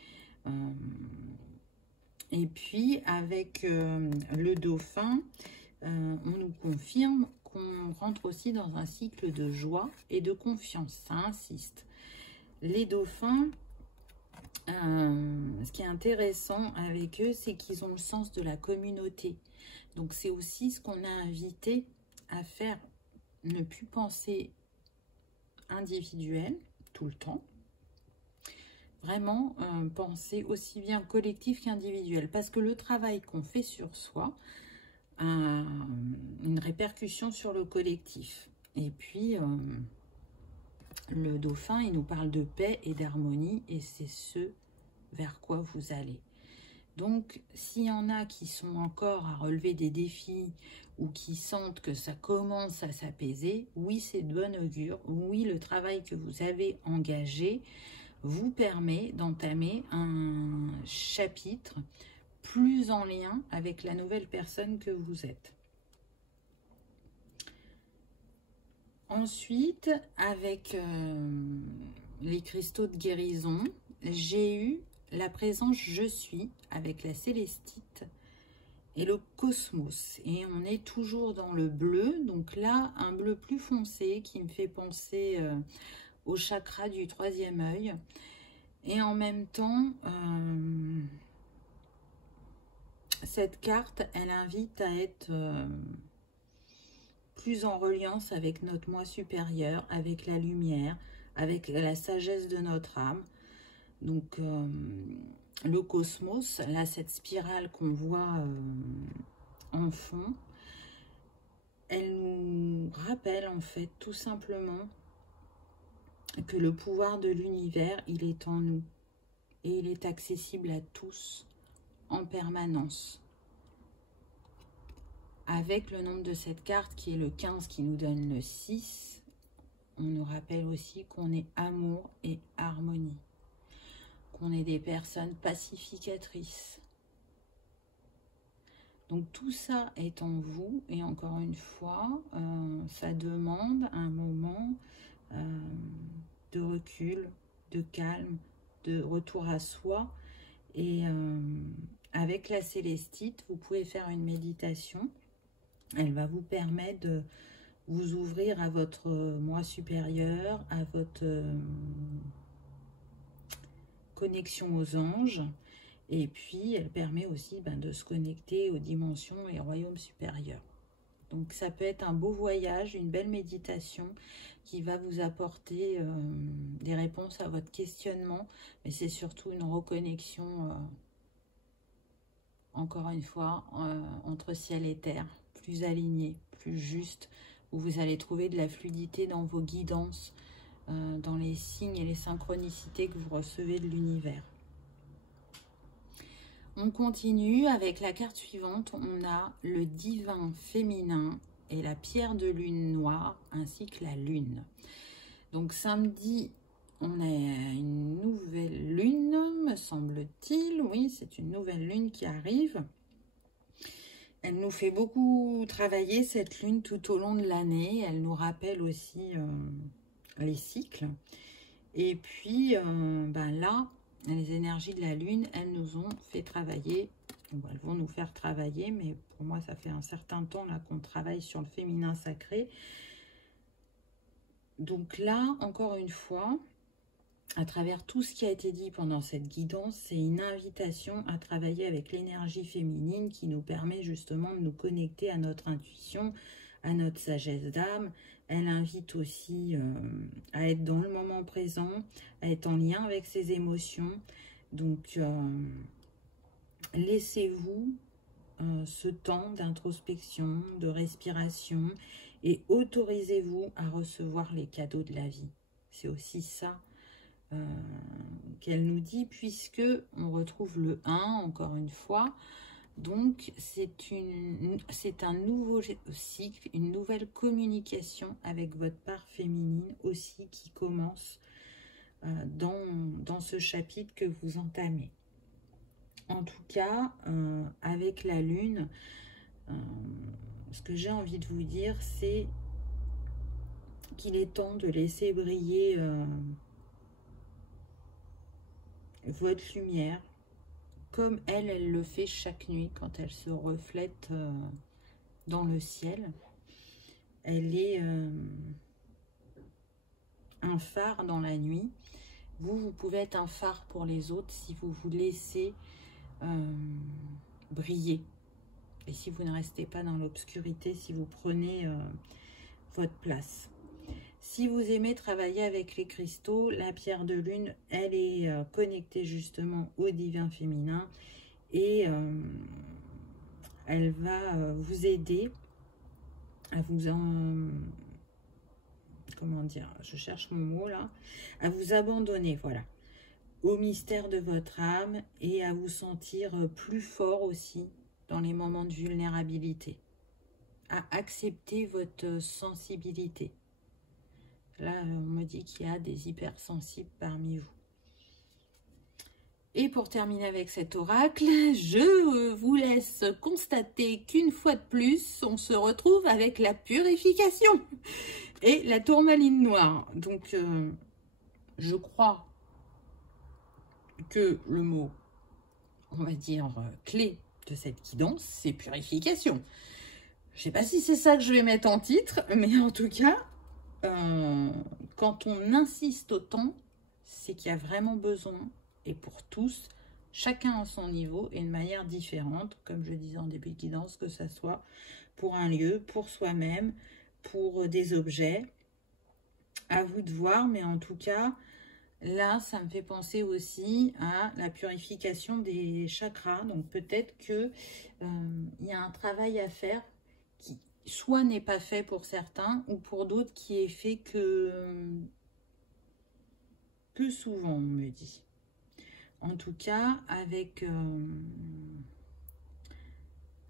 Et puis avec le dauphin, on nous confirme qu'on rentre aussi dans un cycle de joie et de confiance. Ça insiste. Les dauphins, Ce qui est intéressant avec eux, c'est qu'ils ont le sens de la communauté. Donc c'est aussi ce qu'on a invité à faire, ne plus penser individuel tout le temps. Vraiment penser aussi bien collectif qu'individuel. Parce que le travail qu'on fait sur soi a une répercussion sur le collectif. Et puis, le dauphin, il nous parle de paix et d'harmonie. Et c'est ce vers quoi vous allez. Donc, s'il y en a qui sont encore à relever des défis ou qui sentent que ça commence à s'apaiser, oui, c'est de bon augure. Oui, le travail que vous avez engagé vous permet d'entamer un chapitre plus en lien avec la nouvelle personne que vous êtes. Ensuite, avec les cristaux de guérison, j'ai eu la présence je suis avec la célestite et le cosmos. Et on est toujours dans le bleu, donc là, un bleu plus foncé qui me fait penser au chakra du troisième œil. Et en même temps, cette carte, elle invite à être plus en reliance avec notre moi supérieur, avec la lumière, avec la sagesse de notre âme. Donc, le cosmos, là, cette spirale qu'on voit en fond, elle nous rappelle en fait tout simplement que le pouvoir de l'univers, il est en nous et il est accessible à tous en permanence. Avec le nombre de cette carte qui est le 15 qui nous donne le 6, on nous rappelle aussi qu'on est amour et harmonie, qu'on est des personnes pacificatrices. Donc tout ça est en vous et encore une fois, ça demande un moment de recul, de calme, de retour à soi. Et avec la célestite, vous pouvez faire une méditation. Elle va vous permettre de vous ouvrir à votre moi supérieur, à votre connexion aux anges. Et puis, elle permet aussi de se connecter aux dimensions et royaumes supérieurs. Donc, ça peut être un beau voyage, une belle méditation qui va vous apporter des réponses à votre questionnement. Mais c'est surtout une reconnexion, encore une fois, entre ciel et terre, plus alignée, plus juste, où vous allez trouver de la fluidité dans vos guidances, dans les signes et les synchronicités que vous recevez de l'univers. On continue avec la carte suivante. On a le divin féminin et la pierre de lune noire ainsi que la lune. Donc samedi, on a une nouvelle lune, me semble-t-il. Oui, c'est une nouvelle lune qui arrive. Elle nous fait beaucoup travailler cette lune tout au long de l'année. Elle nous rappelle aussi les cycles. Et puis là, les énergies de la lune, elles nous ont fait travailler. Bon, elles vont nous faire travailler, mais pour moi, ça fait un certain temps là qu'on travaille sur le féminin sacré. Donc là, encore une fois, à travers tout ce qui a été dit pendant cette guidance, c'est une invitation à travailler avec l'énergie féminine qui nous permet justement de nous connecter à notre intuition, à notre sagesse d'âme. Elle invite aussi à être dans le moment présent, à être en lien avec ses émotions. Donc, laissez-vous ce temps d'introspection, de respiration et autorisez-vous à recevoir les cadeaux de la vie. C'est aussi ça qu'elle nous dit, puisque on retrouve le 1 encore une fois. Donc c'est un nouveau cycle, une nouvelle communication avec votre part féminine aussi qui commence dans ce chapitre que vous entamez. En tout cas, avec la lune, ce que j'ai envie de vous dire, c'est qu'il est temps de laisser briller votre lumière, comme elle le fait chaque nuit quand elle se reflète dans le ciel. Elle est un phare dans la nuit vous pouvez être un phare pour les autres si vous vous laissez briller. Et si vous ne restez pas dans l'obscurité, si vous prenez votre place. Si vous aimez travailler avec les cristaux, la pierre de lune, elle est connectée justement au divin féminin et elle va vous aider à vous comment dire, je cherche mon mot là, à vous abandonner, voilà, au mystère de votre âme et à vous sentir plus fort aussi dans les moments de vulnérabilité, à accepter votre sensibilité. Là, on me dit qu'il y a des hypersensibles parmi vous. Et pour terminer avec cet oracle, je vous laisse constater qu'une fois de plus, on se retrouve avec la purification et la tourmaline noire. Donc, je crois que le mot, on va dire, clé de cette guidance, c'est purification. Je ne sais pas si c'est ça que je vais mettre en titre, mais en tout cas, quand on insiste autant, c'est qu'il y a vraiment besoin, et pour tous, chacun à son niveau et de manière différente, comme je disais en début de guidance, que ce soit pour un lieu, pour soi-même, pour des objets. À vous de voir, mais en tout cas, là, ça me fait penser aussi à la purification des chakras. Donc peut-être qu'il y a un travail à faire qui soit n'est pas fait pour certains ou pour d'autres qui est fait que peu souvent, on me dit. En tout cas, avec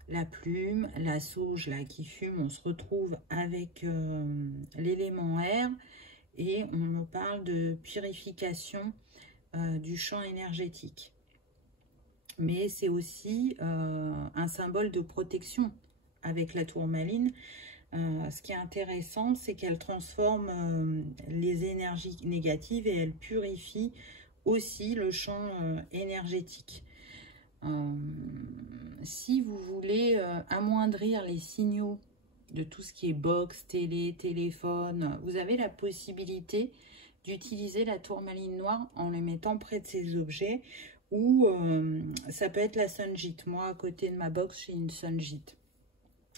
la plume, la sauge là qui fume, on se retrouve avec l'élément air et on nous parle de purification du champ énergétique. Mais c'est aussi un symbole de protection avec la tourmaline. Ce qui est intéressant, c'est qu'elle transforme les énergies négatives et elle purifie aussi le champ énergétique. Si vous voulez amoindrir les signaux de tout ce qui est box, télé, téléphone, vous avez la possibilité d'utiliser la tourmaline noire en les mettant près de ces objets ou ça peut être la Sunjit. Moi, à côté de ma box, j'ai une Sunjit.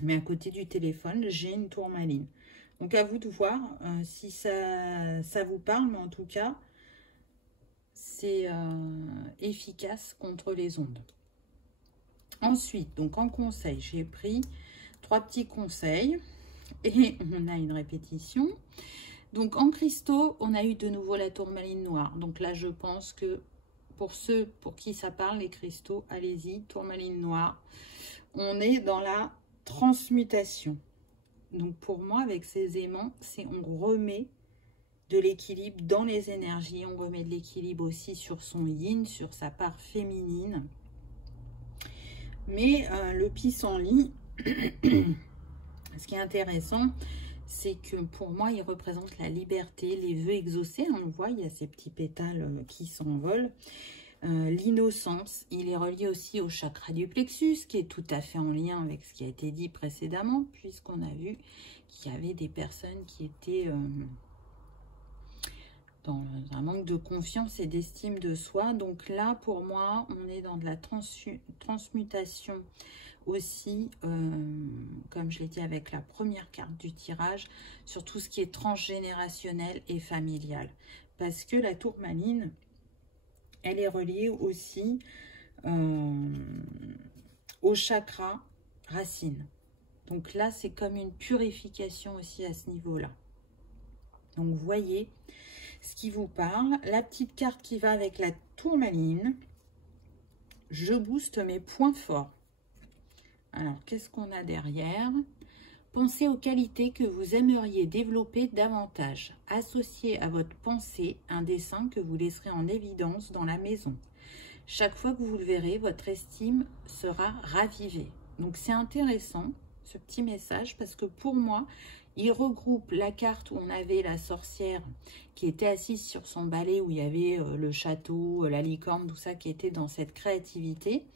Mais à côté du téléphone, j'ai une tourmaline. Donc, à vous de voir si ça vous parle, mais en tout cas, c'est efficace contre les ondes. Ensuite, donc en conseil, j'ai pris 3 petits conseils et on a une répétition. Donc, en cristaux, on a eu de nouveau la tourmaline noire. Donc là, je pense que pour ceux pour qui ça parle, les cristaux, allez-y, tourmaline noire. On est dans la transmutation. Donc pour moi, avec ces aimants, c'est on remet de l'équilibre dans les énergies, on remet de l'équilibre aussi sur son yin, sur sa part féminine. Mais le pissenlit, ce qui est intéressant, c'est que pour moi, il représente la liberté, les vœux exaucés. On le voit, il y a ces petits pétales qui s'envolent. L'innocence, il est relié aussi au chakra du plexus, qui est tout à fait en lien avec ce qui a été dit précédemment, puisqu'on a vu qu'il y avait des personnes qui étaient dans un manque de confiance et d'estime de soi. Donc là, pour moi, on est dans de la transmutation aussi, comme je l'ai dit avec la première carte du tirage, sur tout ce qui est transgénérationnel et familial. Parce que la tourmaline, elle est reliée aussi au chakra racine. Donc là, c'est comme une purification aussi à ce niveau-là. Donc, vous voyez ce qui vous parle. La petite carte qui va avec la tourmaline. Je booste mes points forts. Alors, qu'est-ce qu'on a derrière? Pensez aux qualités que vous aimeriez développer davantage. Associez à votre pensée un dessin que vous laisserez en évidence dans la maison. Chaque fois que vous le verrez, votre estime sera ravivée. Donc, c'est intéressant, ce petit message, parce que pour moi, il regroupe la carte où on avait la sorcière qui était assise sur son balai, où il y avait le château, la licorne, tout ça qui était dans cette créativité.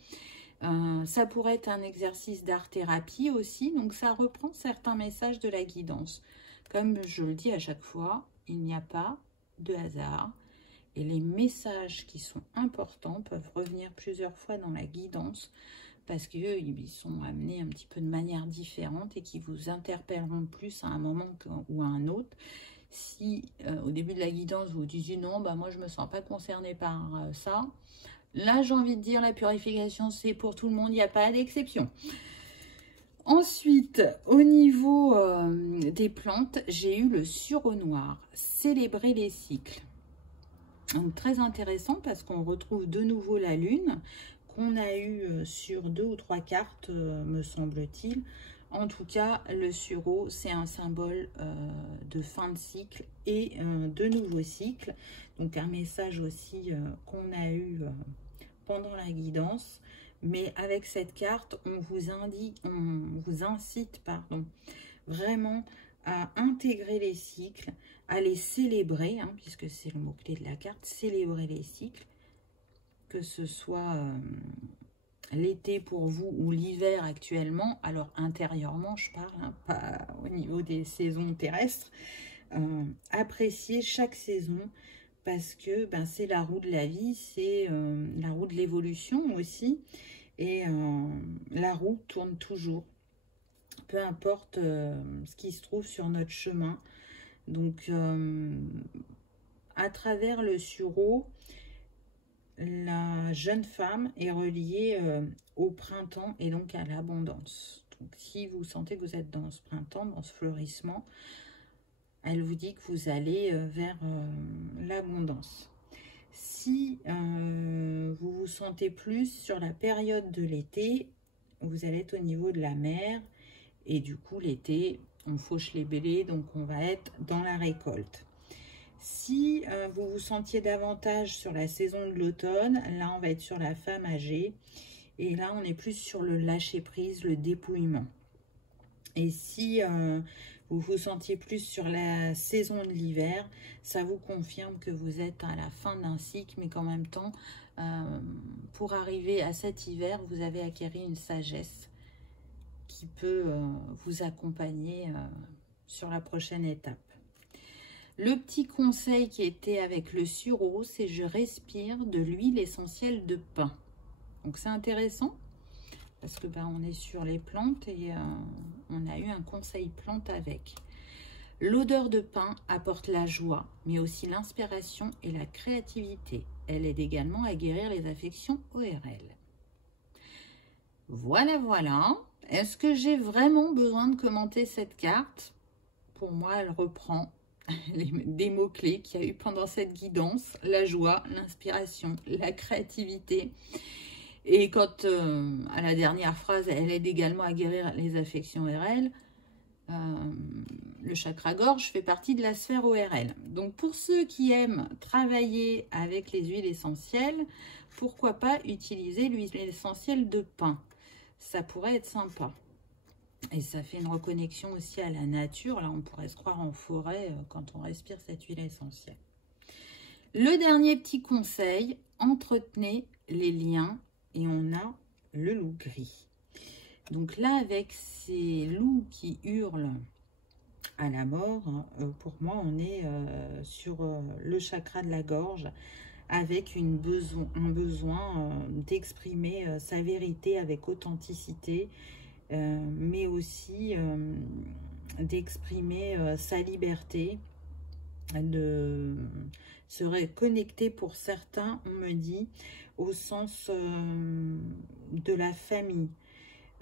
Ça pourrait être un exercice d'art-thérapie aussi, donc ça reprend certains messages de la guidance. Comme je le dis à chaque fois, il n'y a pas de hasard, et les messages qui sont importants peuvent revenir plusieurs fois dans la guidance parce qu'ils sont amenés un petit peu de manière différente et qui vous interpelleront plus à un moment ou à un autre. Si au début de la guidance, vous disiez non, bah moi je ne me sens pas concernée par ça, là j'ai envie de dire la purification c'est pour tout le monde, il n'y a pas d'exception. Ensuite, au niveau des plantes, j'ai eu le sureau noir, célébrer les cycles. Donc, très intéressant parce qu'on retrouve de nouveau la lune qu'on a eu sur 2 ou 3 cartes, me semble-t-il. En tout cas, le sureau, c'est un symbole de fin de cycle et de nouveau cycle. Donc, un message aussi qu'on a eu pendant la guidance. Mais avec cette carte, on vous incite, vraiment à intégrer les cycles, à les célébrer, hein, puisque c'est le mot-clé de la carte, célébrer les cycles, que ce soit l'été pour vous ou l'hiver actuellement, alors intérieurement je parle, hein, pas au niveau des saisons terrestres, apprécier chaque saison parce que c'est la roue de la vie, c'est la roue de l'évolution aussi, et la roue tourne toujours, peu importe ce qui se trouve sur notre chemin. Donc à travers le sureau, la jeune femme est reliée au printemps et donc à l'abondance. Donc si vous sentez que vous êtes dans ce printemps, dans ce fleurissement, elle vous dit que vous allez vers l'abondance. Si vous vous sentez plus sur la période de l'été, vous allez être au niveau de la mer. Et du coup, l'été, on fauche les bêlés, donc on va être dans la récolte. Si vous vous sentiez davantage sur la saison de l'automne, là, on va être sur la femme âgée. Et là, on est plus sur le lâcher-prise, le dépouillement. Et si vous vous sentiez plus sur la saison de l'hiver, ça vous confirme que vous êtes à la fin d'un cycle, mais qu'en même temps, pour arriver à cet hiver, vous avez acquis une sagesse qui peut vous accompagner sur la prochaine étape. Le petit conseil qui était avec le sureau, c'est je respire de l'huile essentielle de pin. Donc c'est intéressant parce que on est sur les plantes et on a eu un conseil plante avec. L'odeur de pin apporte la joie, mais aussi l'inspiration et la créativité. Elle aide également à guérir les affections ORL. Voilà, voilà. Est-ce que j'ai vraiment besoin de commenter cette carte? Pour moi, elle reprend des mots-clés qu'il y a eu pendant cette guidance. La joie, l'inspiration, la créativité. Et quand, à la dernière phrase, elle aide également à guérir les affections ORL, le chakra gorge fait partie de la sphère ORL. Donc, pour ceux qui aiment travailler avec les huiles essentielles, pourquoi pas utiliser l'huile essentielle de pin? Ça pourrait être sympa. Et ça fait une reconnexion aussi à la nature. Là, on pourrait se croire en forêt quand on respire cette huile essentielle. Le dernier petit conseil, entretenez les liens. Et on a le loup gris. Donc là, avec ces loups qui hurlent à la mort, pour moi, on est sur le chakra de la gorge avec un besoin d'exprimer sa vérité avec authenticité, mais aussi d'exprimer sa liberté, de se reconnecter pour certains, on me dit, au sens de la famille,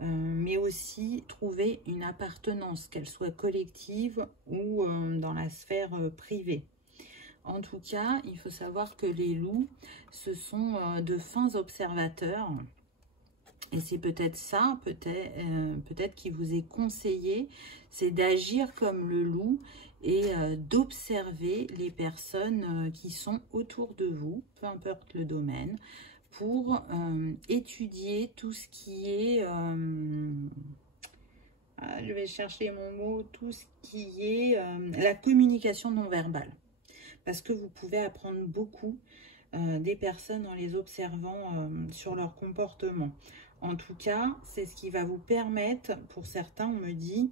mais aussi trouver une appartenance, qu'elle soit collective ou dans la sphère privée. En tout cas, il faut savoir que les loups, ce sont de fins observateurs. Et c'est peut-être ça, peut-être qui vous est conseillé, c'est d'agir comme le loup et d'observer les personnes qui sont autour de vous, peu importe le domaine, pour étudier tout ce qui est, je vais chercher mon mot, tout ce qui est la communication non verbale. Parce que vous pouvez apprendre beaucoup des personnes en les observant sur leur comportement. En tout cas, c'est ce qui va vous permettre, pour certains, on me dit,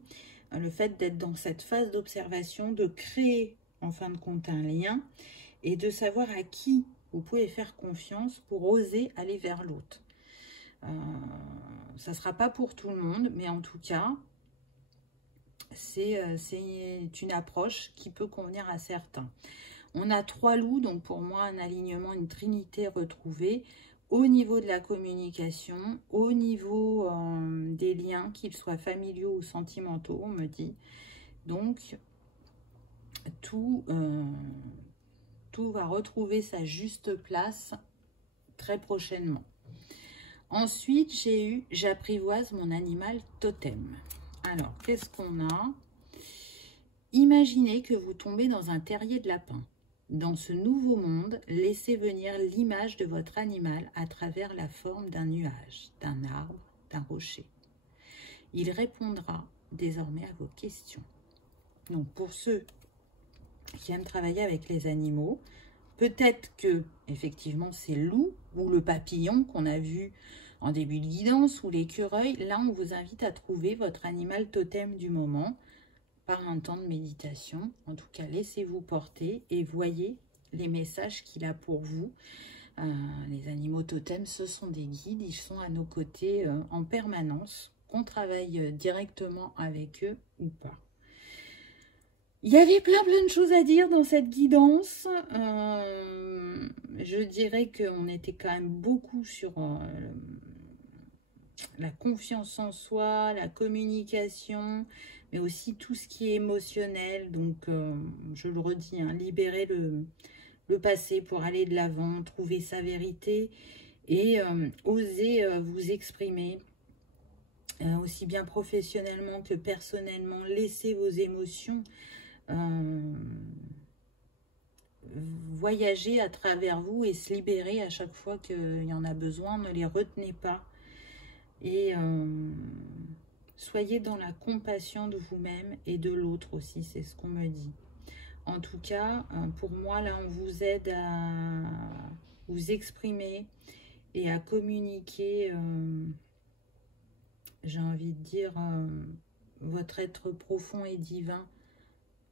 le fait d'être dans cette phase d'observation, de créer en fin de compte un lien et de savoir à qui vous pouvez faire confiance pour oser aller vers l'autre. Ça ne sera pas pour tout le monde, mais en tout cas, c'est une approche qui peut convenir à certains. On a 3 loups, donc pour moi, un alignement, une trinité retrouvée au niveau de la communication, au niveau des liens, qu'ils soient familiaux ou sentimentaux, on me dit. Donc, tout va retrouver sa juste place très prochainement. Ensuite, j'ai eu « J'apprivoise mon animal totem ». Alors, qu'est-ce qu'on a? Imaginez que vous tombez dans un terrier de lapin. Dans ce nouveau monde, laissez venir l'image de votre animal à travers la forme d'un nuage, d'un arbre, d'un rocher. Il répondra désormais à vos questions. Donc, pour ceux qui aiment travailler avec les animaux, peut-être que, effectivement, c'est le loup ou le papillon qu'on a vu en début de guidance ou l'écureuil. Là, on vous invite à trouver votre animal totem du moment par un temps de méditation. En tout cas, laissez-vous porter et voyez les messages qu'il a pour vous. Les animaux totems, ce sont des guides. Ils sont à nos côtés en permanence, qu'on travaille directement avec eux ou pas. Il y avait plein de choses à dire dans cette guidance. Je dirais qu'on était quand même beaucoup sur la confiance en soi, la communication, mais aussi tout ce qui est émotionnel. Donc, je le redis, hein, libérer le passé pour aller de l'avant, trouver sa vérité et oser vous exprimer. Aussi bien professionnellement que personnellement, laissez vos émotions voyager à travers vous et se libérer à chaque fois qu'il y en a besoin. Ne les retenez pas et soyez dans la compassion de vous-même et de l'autre aussi, c'est ce qu'on me dit. En tout cas, pour moi, là, on vous aide à vous exprimer et à communiquer, j'ai envie de dire, votre être profond et divin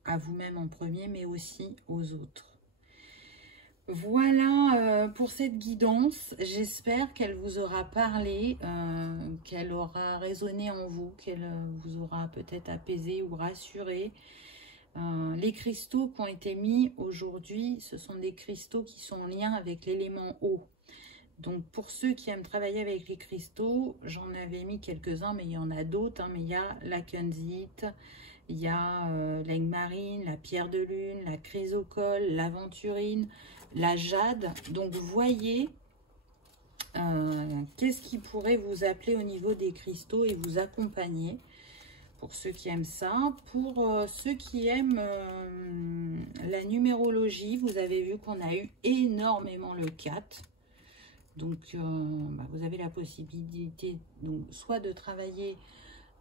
à vous-même en premier, mais aussi aux autres. Voilà pour cette guidance. J'espère qu'elle vous aura parlé, qu'elle aura résonné en vous, qu'elle vous aura peut-être apaisé ou rassuré. Les cristaux qui ont été mis aujourd'hui, ce sont des cristaux qui sont en lien avec l'élément eau. Donc, pour ceux qui aiment travailler avec les cristaux, j'en avais mis quelques-uns, mais il y en a d'autres. Hein, mais il y a la kunzite, il y a l'aigle-marine, la pierre de lune, la chrysocole, l'aventurine, la jade. Donc, vous voyez qu'est-ce qui pourrait vous appeler au niveau des cristaux et vous accompagner. Pour ceux qui aiment ça. Pour ceux qui aiment la numérologie, vous avez vu qu'on a eu énormément le 4. Donc, vous avez la possibilité donc, soit de travailler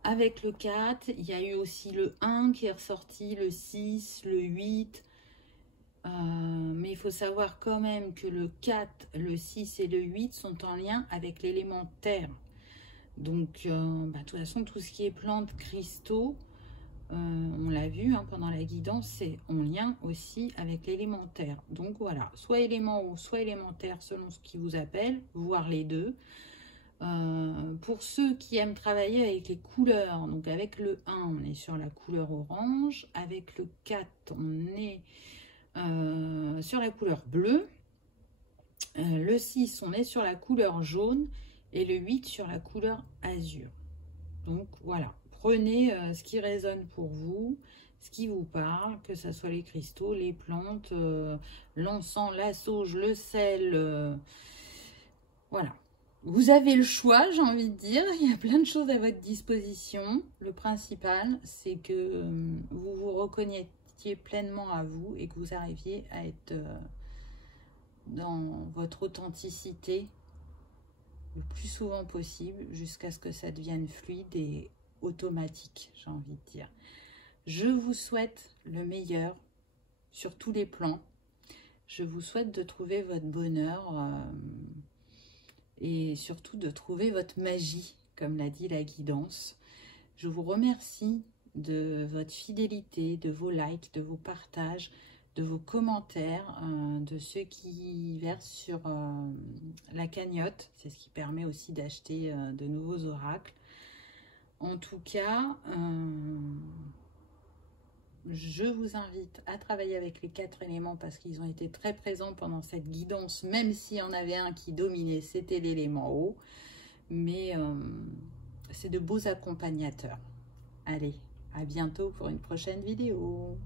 avec le 4. Il y a eu aussi le 1 qui est ressorti, le 6, le 8. Mais il faut savoir quand même que le 4, le 6 et le 8 sont en lien avec l'élément terre. Donc, de toute façon, tout ce qui est plantes, cristaux, on l'a vu hein, pendant la guidance, c'est en lien aussi avec l'élémentaire. Donc voilà, soit élément eau, soit élémentaire selon ce qui vous appelle, voire les deux. Pour ceux qui aiment travailler avec les couleurs, donc avec le 1, on est sur la couleur orange. Avec le 4, on est sur la couleur bleue. Le 6, on est sur la couleur jaune. Et le 8 sur la couleur azur. Donc voilà, prenez ce qui résonne pour vous, ce qui vous parle, que ce soit les cristaux, les plantes, l'encens, la sauge, le sel. Voilà, vous avez le choix, j'ai envie de dire. Il y a plein de choses à votre disposition. Le principal, c'est que vous vous reconnectiez pleinement à vous et que vous arriviez à être dans votre authenticité le plus souvent possible jusqu'à ce que ça devienne fluide et automatique, j'ai envie de dire. Je vous souhaite le meilleur sur tous les plans. Je vous souhaite de trouver votre bonheur et surtout de trouver votre magie, comme l'a dit la guidance. Je vous remercie de votre fidélité, de vos likes, de vos partages, de vos commentaires, de ceux qui versent sur la cagnotte. C'est ce qui permet aussi d'acheter de nouveaux oracles. En tout cas, je vous invite à travailler avec les 4 éléments parce qu'ils ont été très présents pendant cette guidance, même s'il y en avait un qui dominait, c'était l'élément eau. Mais c'est de beaux accompagnateurs. Allez, à bientôt pour une prochaine vidéo.